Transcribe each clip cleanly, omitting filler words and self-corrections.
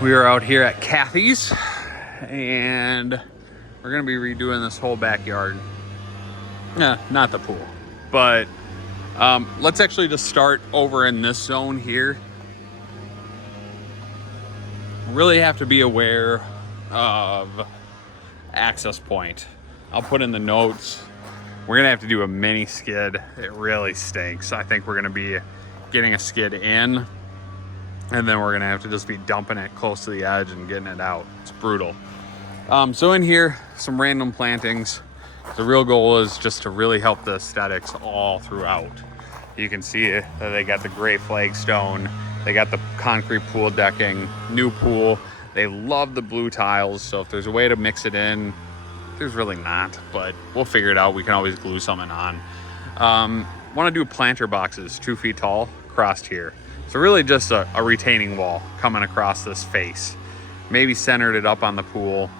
We are out here at Kathy's and we're gonna be redoing this whole backyard. Not the pool, but let's actually just start over in this zone here. Really have to be aware of access point. I'll put in the notes. We're gonna have to do a mini skid. It really stinks. I think we're gonna be getting a skid in, and then we're gonna have to just be dumping it close to the edge and getting it out. It's brutal. So in here, some random plantings. The real goal is just to really help the aesthetics all throughout. You can see that they got the gray flagstone, they got the concrete pool decking, new pool. They love the blue tiles, so if there's a way to mix it in, there's really not, but we'll figure it out. We can always glue something on. Want to do planter boxes 2 feet tall across here. So really just a retaining wall coming across this face. Maybe centered it up on the pool.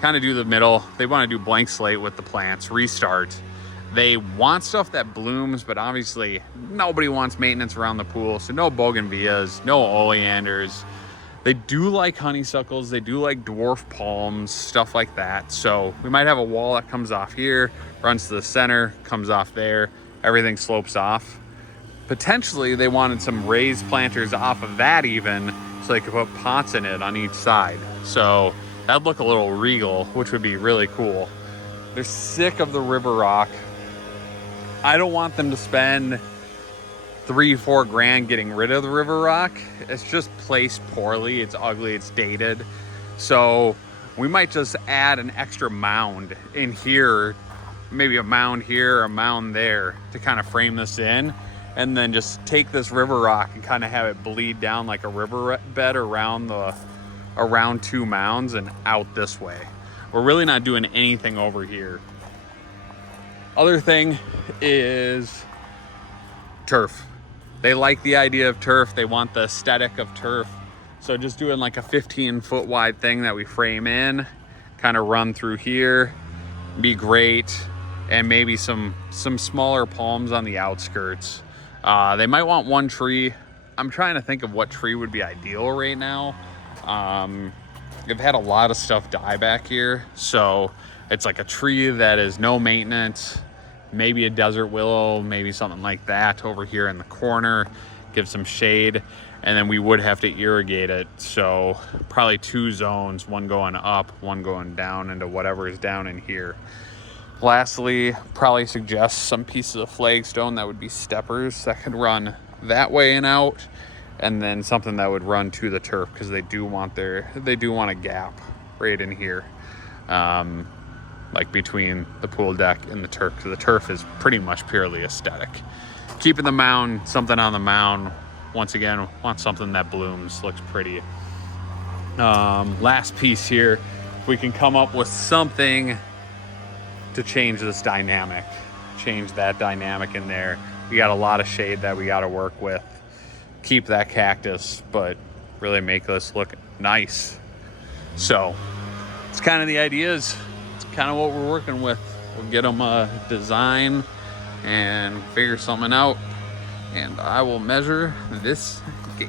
Kind of do the middle. They want to do blank slate with the plants, restart. They want stuff that blooms, but obviously nobody wants maintenance around the pool. So no bougainvilleas, no oleanders. They do like honeysuckles. They do like dwarf palms, stuff like that. So we might have a wall that comes off here, runs to the center, comes off there. Everything slopes off. Potentially they wanted some raised planters off of that even, so they could put pots in it on each side. So that'd look a little regal, which would be really cool. They're sick of the river rock. I don't want them to spend $3-4 grand getting rid of the river rock. It's just placed poorly. It's ugly, it's dated. So we might just add an extra mound in here, maybe a mound here, a mound there, to kind of frame this in, and then just take this river rock and kind of have it bleed down like a river bed around 2 mounds and out this way. We're really not doing anything over here. Other thing is turf. They like the idea of turf. They want the aesthetic of turf. So just doing like a 15-foot wide thing that we frame in, kind of run through here, be great. And maybe some smaller palms on the outskirts. They might want one tree. I'm trying to think of what tree would be ideal right now. I've had a lot of stuff die back here. So it's like a tree that is no maintenance. Maybe a desert willow, maybe something like that over here in the corner, give some shade, and then we would have to irrigate it. So probably 2 zones, one going up, one going down into whatever is down in here. Lastly, probably suggest some pieces of flagstone that would be steppers that could run that way and out, and then something that would run to the turf, because they do want a gap right in here. Like between the pool deck and the turf, because the turf is pretty much purely aesthetic. Keeping the mound, something on the mound, once again, want something that blooms, looks pretty. Last piece here, if we can come up with something to change this dynamic, change that dynamic in there. We got a lot of shade that we got to work with. Keep that cactus, but really make this look nice. So it's kind of the ideas. Kind of what we're working with. We'll get them a design and figure something out, and I will measure this gate.